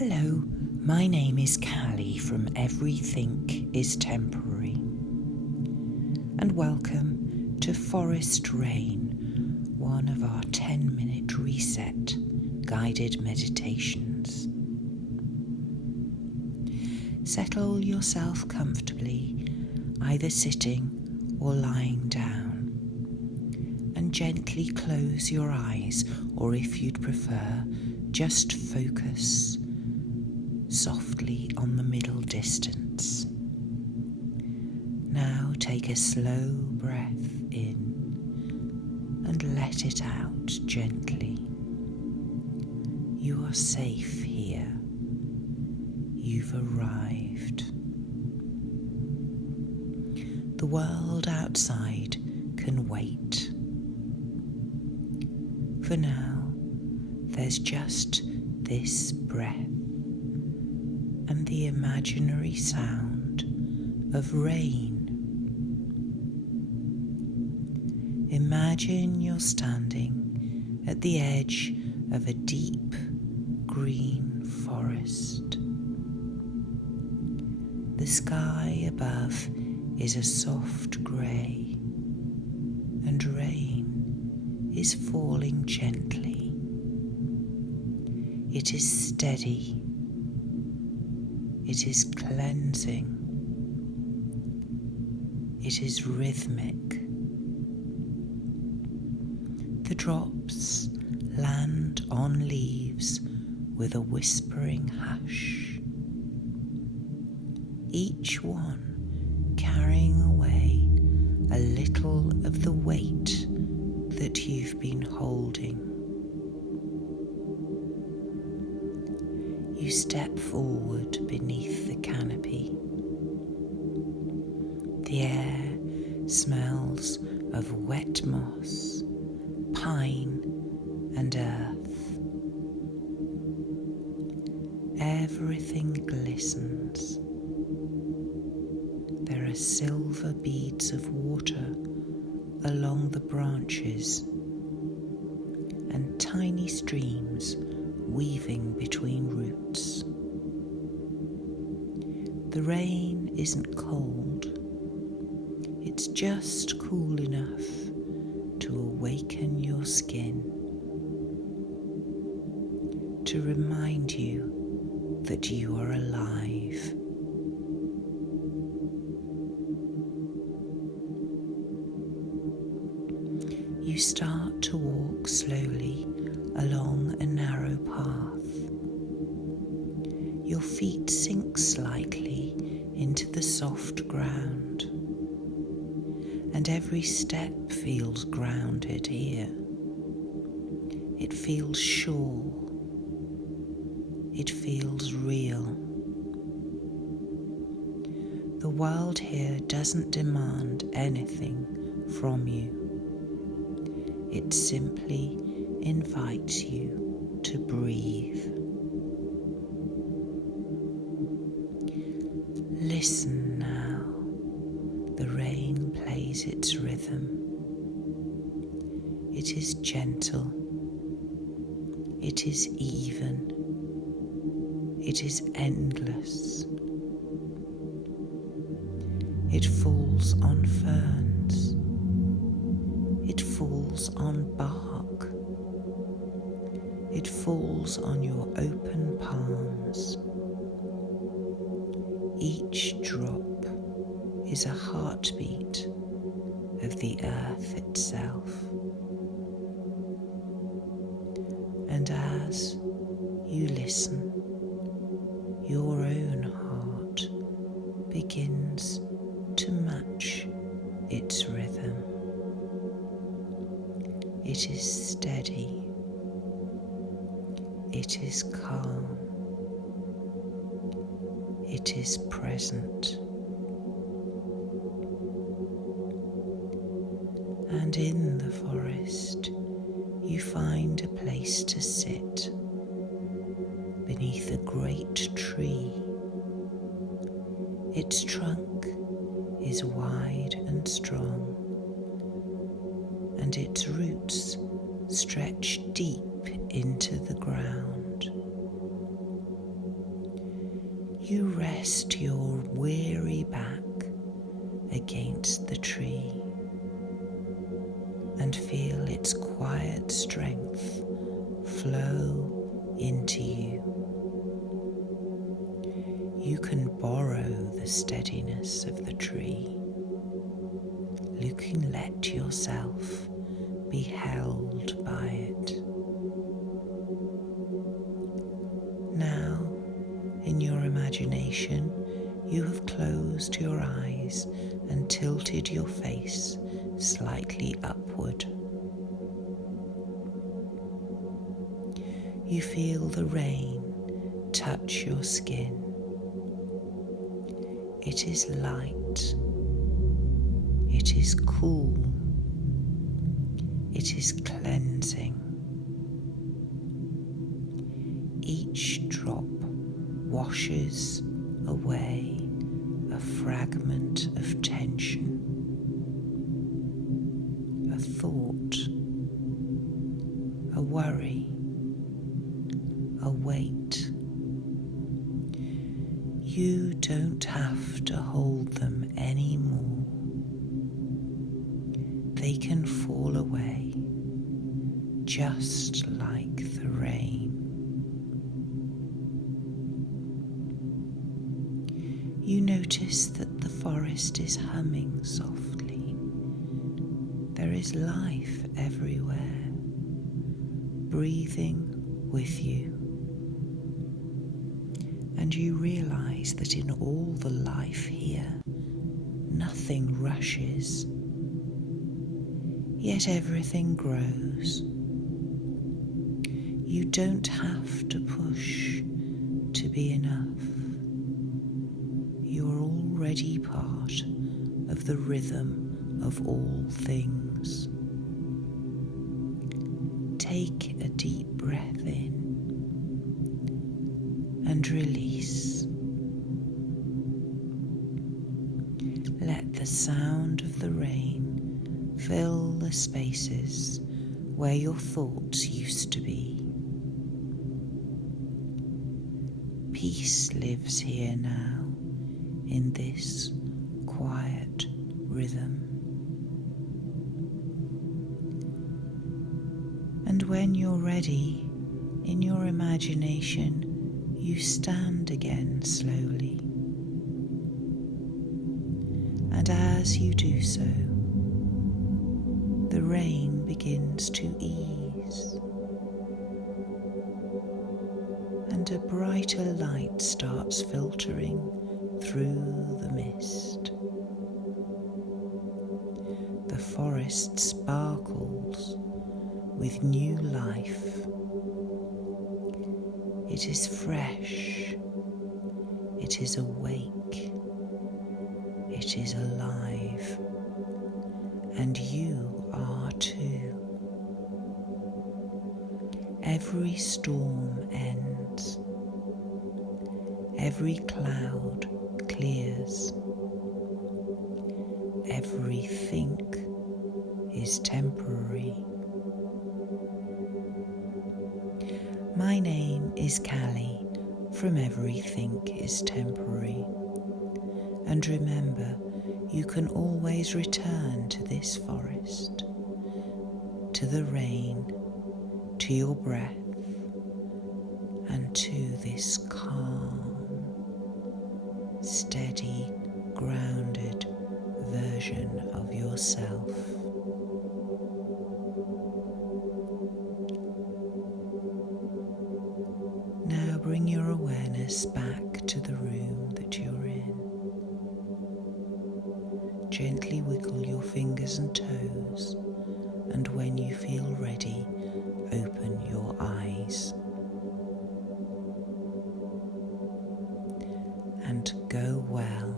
Hello, my name is Callie from Everything is Temporary, and welcome to Forest Rain, one of our 10-minute reset guided meditations. Settle yourself comfortably, either sitting or lying down, and gently close your eyes, or if you'd prefer, just focus softly on the middle distance. Now take a slow breath in and let it out gently. You are safe here. You've arrived. The world outside can wait. For now, there's just this breath and the imaginary sound of rain. Imagine you're standing at the edge of a deep green forest. The sky above is a soft grey, and rain is falling gently. It is steady. It is cleansing. It is rhythmic. The drops land on leaves with a whispering hush, each one carrying away a little of the weight that you've been holding. You step forward beneath the canopy. The air smells of wet moss, pine and earth. Everything glistens. There are silver beads of water along the branches and tiny streams weaving between roots. The rain isn't cold. It's just cool enough to awaken your skin, to remind you that you are alive. You start to walk slowly along a narrow path. Your feet sink slightly into the soft ground, and every step feels grounded here. It feels sure. It feels real. The world here doesn't demand anything from you. It simply invites you to breathe. Listen now. The rain plays its rhythm. It is gentle. It is even. It is endless. It falls on ferns. It falls on bark. It falls on your open palms. Each drop is a heartbeat of the earth itself. And as you listen, your own heart begins to match its rhythm. It is steady. It is calm. It is present. And in the forest, you find a place to sit beneath a great tree. Its trunk is wide and strong, and its roots stretch deep into the ground. You rest your weary back against the tree and feel its quiet strength flow into you. You can borrow the steadiness of the tree. You can let yourself be held by it. Now, in your imagination, you have closed your eyes and tilted your face slightly upward. You feel the rain touch your skin. It is light. It is cool. It is cleansing. Each drop washes away a fragment of tension, a thought, a worry, a weight. You don't have to hold them anymore. They can fall away just like the rain. You notice that the forest is humming softly. There is life everywhere, breathing with you. And you realize that in all the life here, nothing rushes, yet everything grows. You don't have to push to be enough. You're already part of the rhythm of all things. Take a deep breath in and release. Let the sound of the rain fill the spaces where your thoughts used to be. Peace lives here now in this quiet rhythm. And when you're ready, in your imagination, you stand again slowly. And as you do so, the rain begins to ease, and a brighter light starts filtering through the mist. The forest sparkles with new life. It is fresh. It is awake. It is alive. And you are too. Every storm ends. Every cloud clears. Everything is temporary. My name is Callie from Everything is Temporary. And remember, you can always return to this forest, to the rain, to your breath, and to this calm, steady, grounded version of yourself. Now bring your awareness back to the room that you're in. Gently wiggle your fingers and toes, and when you feel ready, open your eyes. And go well.